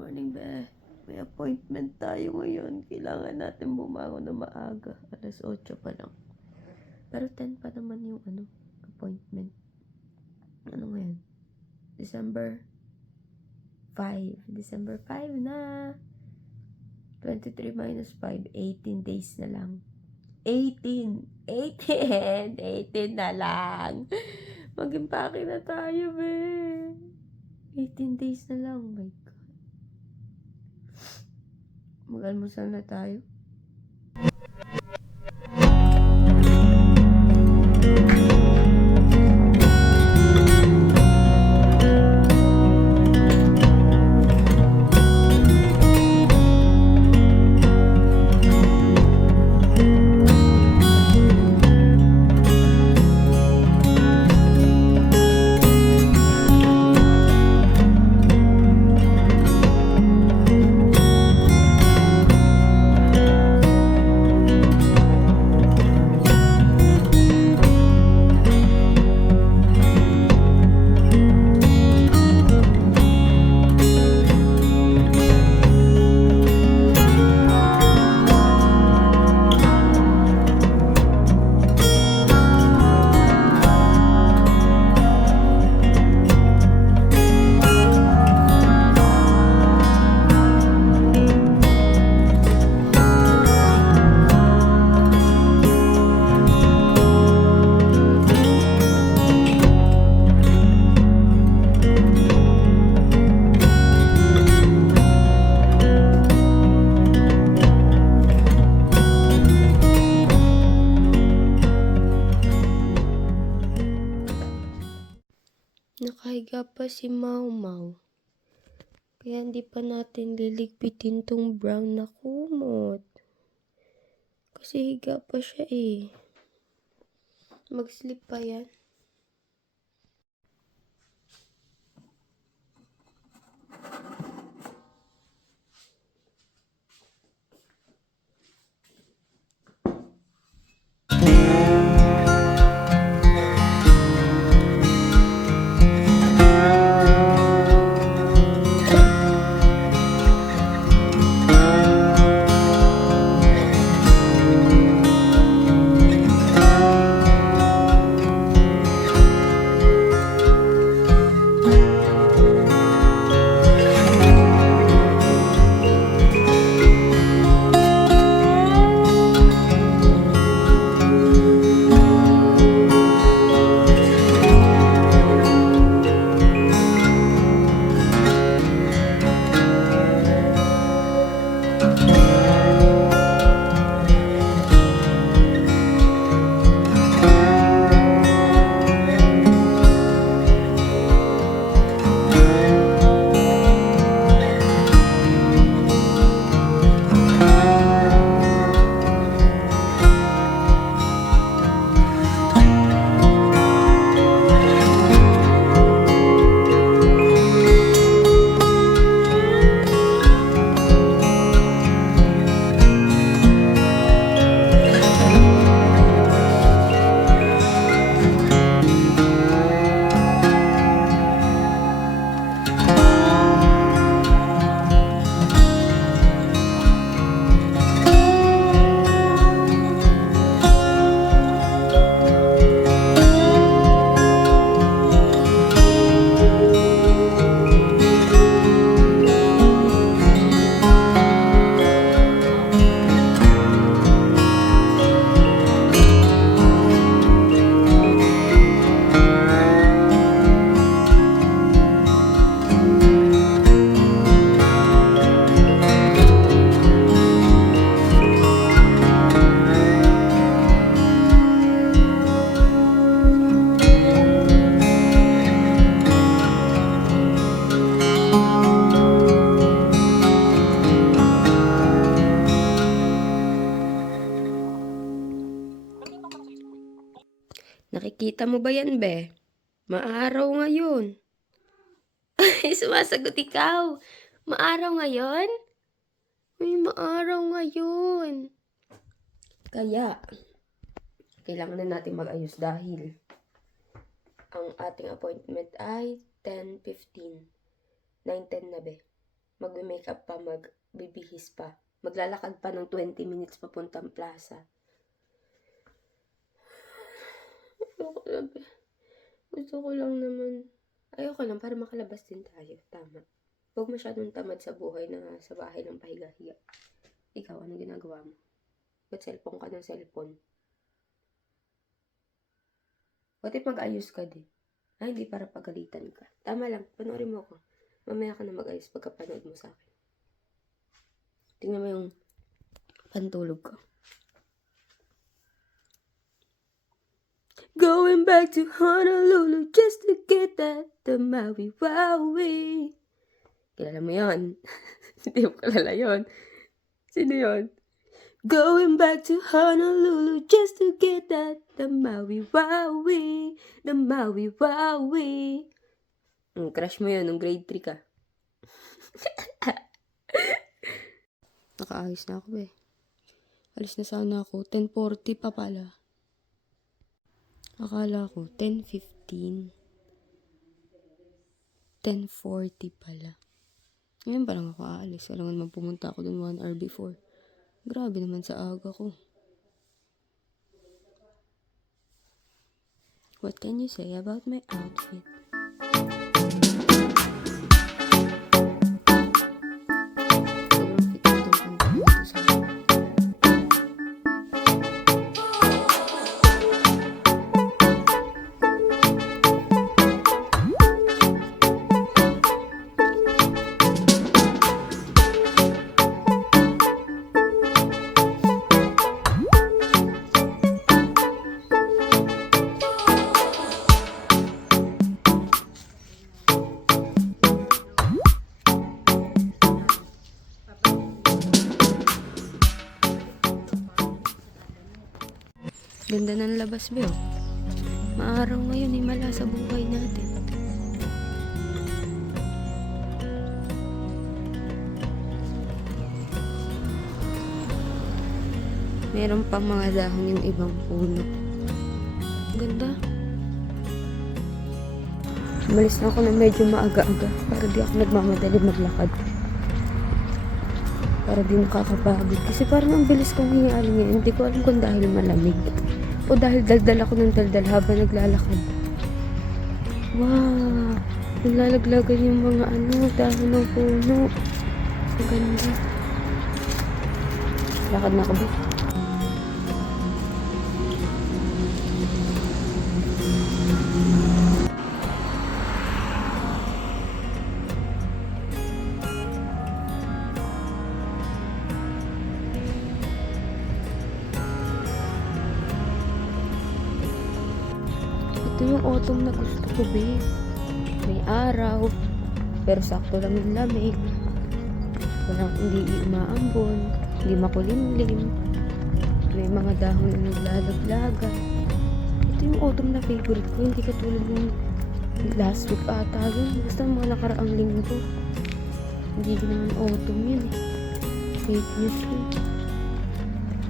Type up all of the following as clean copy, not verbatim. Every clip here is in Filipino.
Morning, be. May appointment tayo ngayon. Kailangan natin bumangon na maaga. Alas 8 pa lang. Pero 10 pa naman yung appointment. Ano ngayon? December 5. December 5 na. 23 minus 5. 18 days na lang. 18 na lang. Mag-impake na tayo, be. 18 days na lang. Oh my God. Mag-almusal na tayo. Nakahiga pa si Mau Mau. Kaya hindi pa natin liligpitin tong brown na kumot. Kasi higa pa siya eh. Mag-sleep pa yan. Nakikita mo ba yan, be? Maaraw ngayon. Sumasagot ikaw. Maaraw ngayon? May maaraw ngayon. Kaya, kailangan na natin mag-ayos dahil ang ating appointment ay 10:15. 9:10 na, be. Mag-makeup pa, magbibihis pa. Maglalakad pa ng 20 minutes papuntang plaza. Gusto ko lang naman. Ayoko lang para makalabas din tayo. Tama. Huwag masyadong tamad sa buhay na sa bahay ng pahiga-higa. Ikaw, anong ginagawa mo? Ba't cellphone ka ng cellphone? What if mag-ayos ka din? Ay, hindi para pagalitan ka. Tama lang, panoorin mo ako. Mamaya ka na mag-ayos pagkapanood mo sa akin. Tingnan mo yung pantulog ko. Going back to Honolulu just to get that the Maui Wowie. Kilala mo yun? Hindi mo kilala yun. Sino yun? Going back to Honolulu just to get that the Maui Wowie. The Maui Wowie. Crush mo yun nung grade 3 ka. Nakaayos na ako Alis na sana ako. 10:40 pa pala. Akala ko 10:15. 10:40 pala. Ngayon pa lang ako aalis. Kailangan naman pumunta ako dun 1 hour before. Grabe naman sa aga ko. What can you say about my outfit? Ganda ng labas, Beo. Maaraw ngayon, himala sa buhay natin. Meron pang mga dahon yung ibang puno. Ganda. Umalis na ako na medyo maaga-aga para di ako nagmamadali maglakad. Para di nakakapagod. Kasi parang ang bilis kong hinialing ngayon. Hindi ko alam kung dahil malamig. O dahil daldal ako ng daldal habang naglalakad. Wow! Naglalaglagan yung mga dahon ng puno. Ang ganda. Lakad na ako ba? Ito yung autumn na gusto ko, babe. May araw, pero sakto lang yung lamig. Hindi umaambon, hindi makulimlim. May mga dahon na naglalaglagan. Ito yung autumn na favorite ko, hindi katulad yung last week ata yun. Basta mga nakaraang linggo. Hindi naman autumn yun Fake news yun.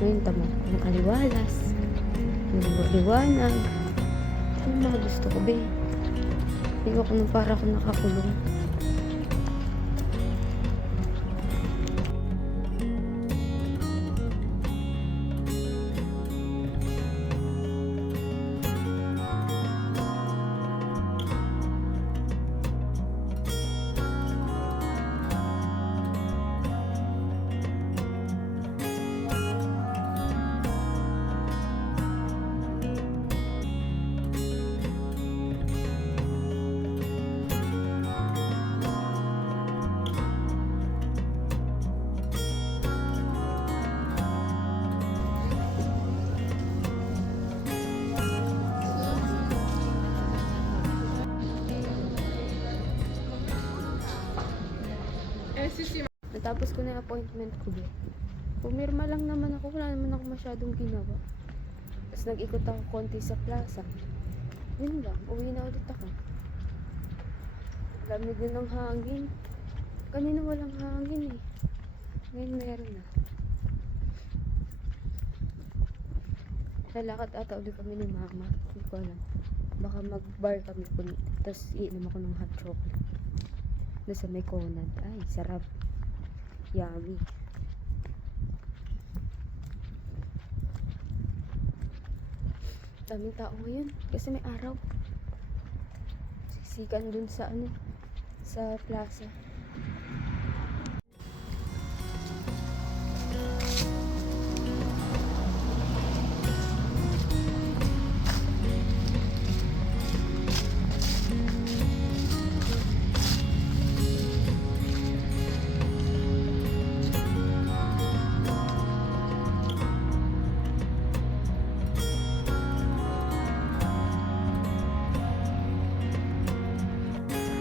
Ngayon tama, ng aliwalas, ng liwanag. Yung mga gusto ko, babe. Hindi ko nung para ako nakakulong. Natapos ko na yung appointment ko, babe. Pumirma lang naman ako. Wala naman ako masyadong ginawa. Tapos nag-ikot ako konti sa plaza. Yun lang. Uwi na ulit ako. Lamig na ng hangin. Kanina walang hangin Ngayon meron na. Lalakad ata ulit kami ni mama. Hindi ko alam. Baka mag-bar kami. Tapos iinom ako ng hot chocolate. Doon sa may Conad. Ay, sarap. Yummy. Daming tao ngayon kasi may araw. Sisikan dun sa sa plaza.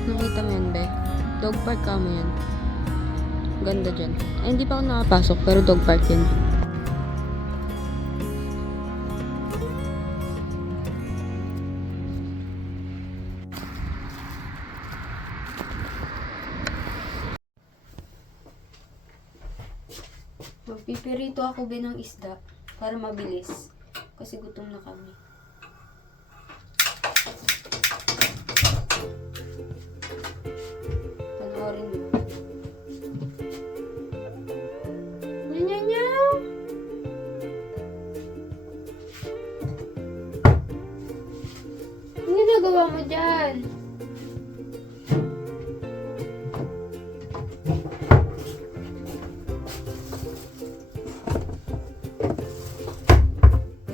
Nakita mo yan, be? Dog park ka mo yan. Ganda dyan. Ay, hindi pa ako nakapasok, pero dog park yun. Magpipirito ako be ng isda para mabilis. Kasi gutom na kami. Panoorin mo. Nyanyanyaw! Ano ginagawa mo dyan?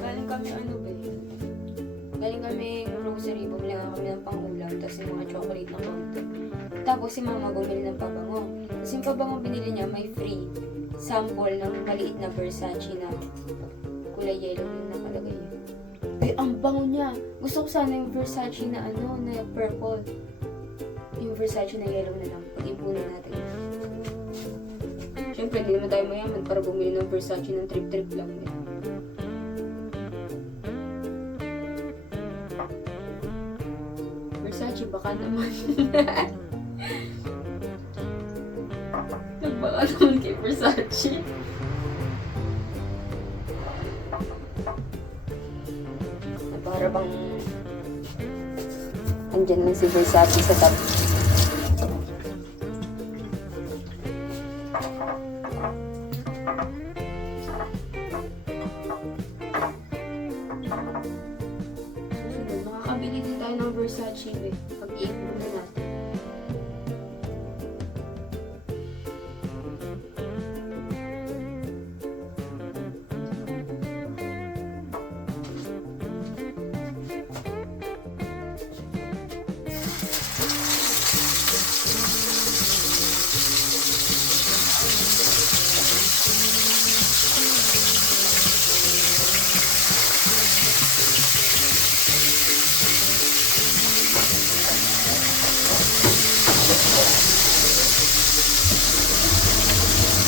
Galing kami Galing kami grocery, bumili nga kami ng pang-ulam, tapos yung mga chocolate na konti. Tapos si mama bumili ng pabango. Tapos yung pabango binili niya, may free sample ng maliit na Versace na kulay yellow yung nakalagay niya. Ang bango niya! Gusto ko sana yung Versace na na purple. Yung Versace na yellow na lang. Pag-ipunan natin. Siyempre, hindi naman tayo mayaman para bumili ng Versace ng trip-trip lang. Versace, baka naman. Nagbaka naman kay Versace. Para bang andyan lang si Versace sa tab. Makakabili din tayo ng Versace pag-iipon na natin.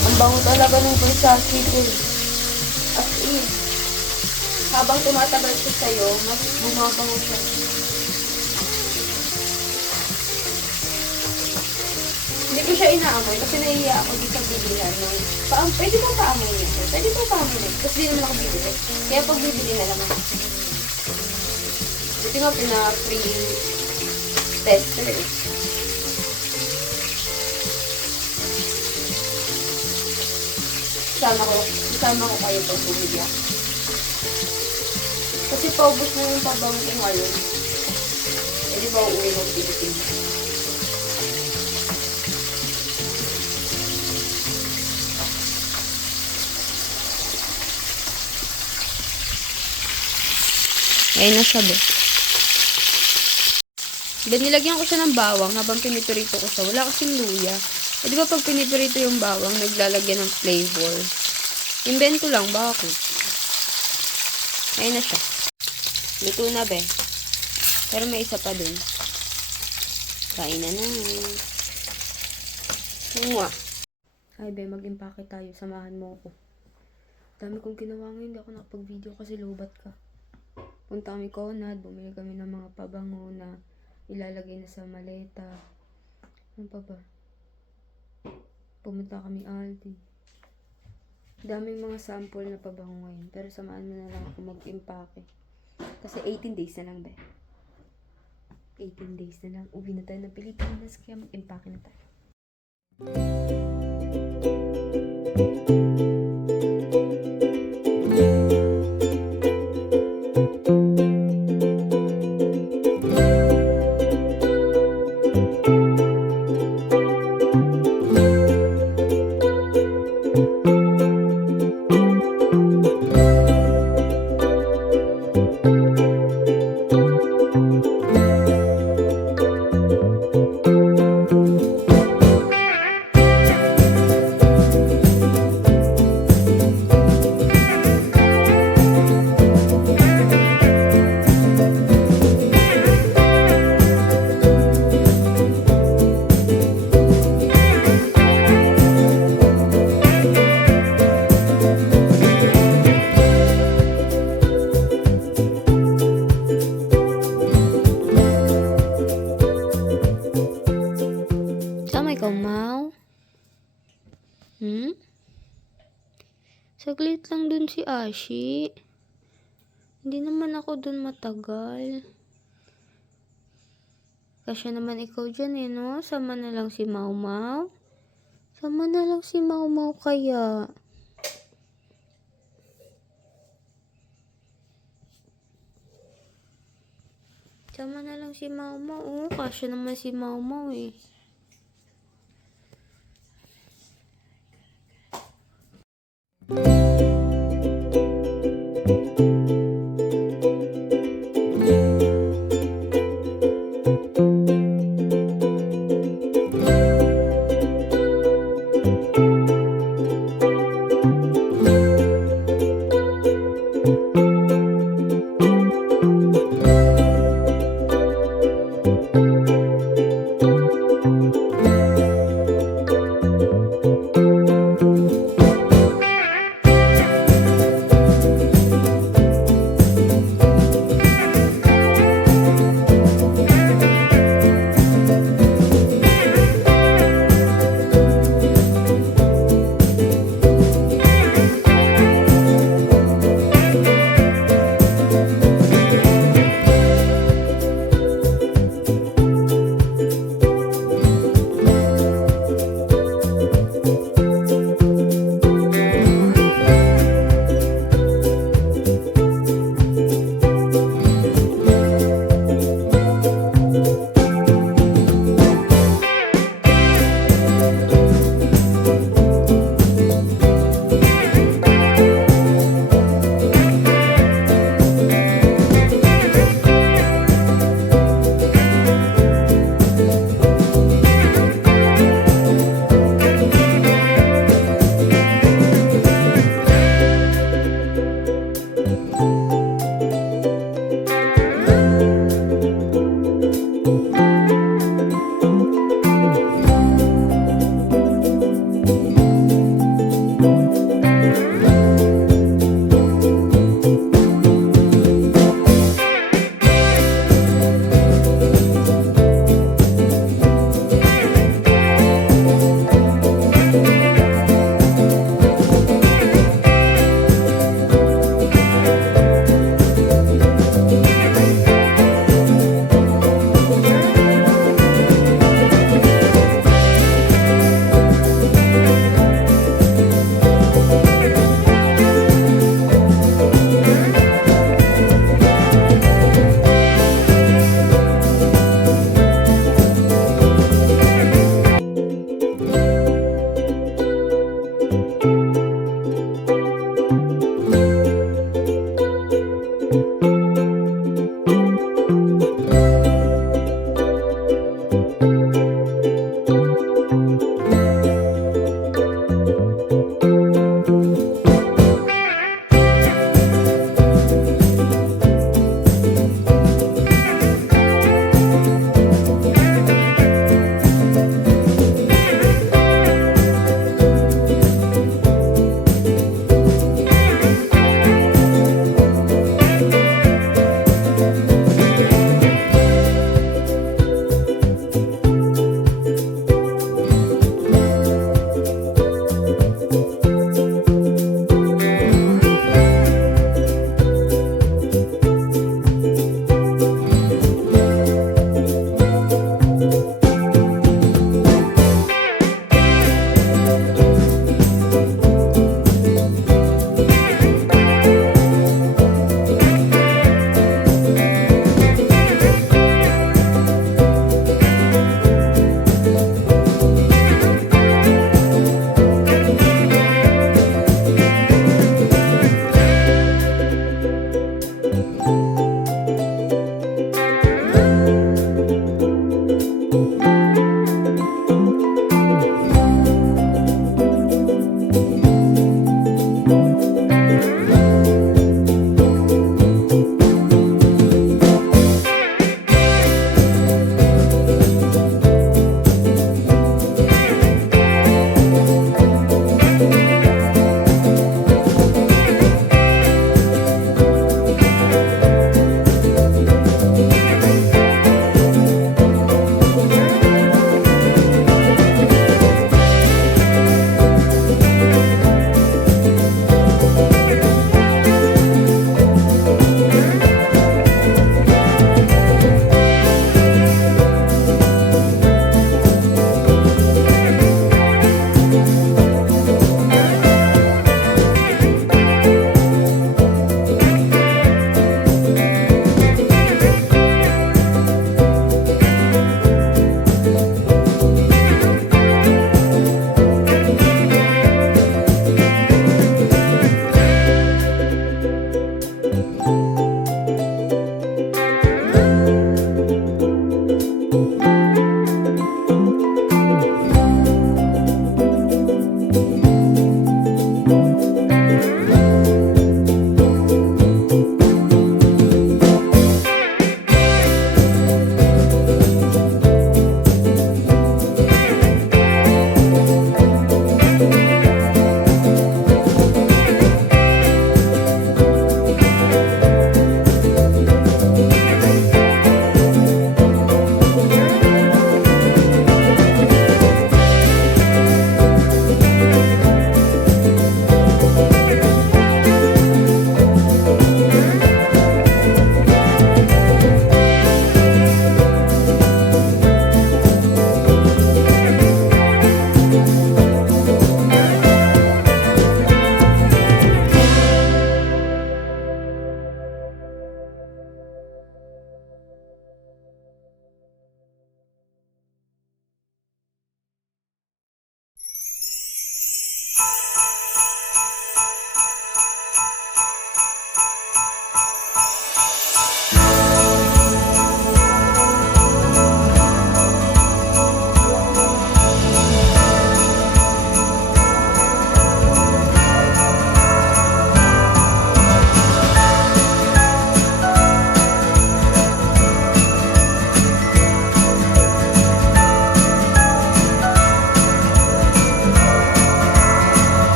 Ang bango talaga ng Versace ko. As in, habang tumatagal siya sa'yo, mas bumabango siya. Hindi ko siya inaamoy kasi nahihiya ako dito sa bilihan ng pwede bang paamoy niya? Pwede bang paamoy niya? Kasi di naman ako bibili. Kaya pag bibili na lang ako. Ito nga pina-free tester eh. Isama ko kayo pag bumili ako. Kasi paubos na yung pabango ko ngayon. Eh di ba uuwi ng Pilipinas? Ayun na siya, be. Then, nilagyan ko siya ng bawang habang pinipirito ko siya. Wala kasing luya. Eh, di ba pag pinipirito yung bawang, naglalagyan ng flavor. Invento lang, bakit? Ayun na siya. Luto na, be. Pero may isa pa dun. Kain na na. Mwah. Ay, be, mag-impake tayo. Samahan mo ako. Dami kong ginawa ngayon. Hindi ako nakapag-video kasi lobat ka. Punta kami Conad. Bumili kami ng mga pabango na ilalagay na sa maleta. Ano pa ba? Pumunta kami Aldi. Daming mga sample na pabango ngayon. Pero samahan mo na lang ako mag-impake. Kasi 18 days na lang, be. 18 days na lang. Uwi na tayo ng Pilipinas. Kaya mag-impake na tayo. Hmm? Saglit lang dun si Ashi. Hindi naman ako dun matagal. Kasya naman ikaw dyan eh, no? Sama na lang si Mau Mau. Sama na lang si Mau Mau kaya. Sama na lang si Mau Mau. Oh, kasya naman si Mau Mau eh.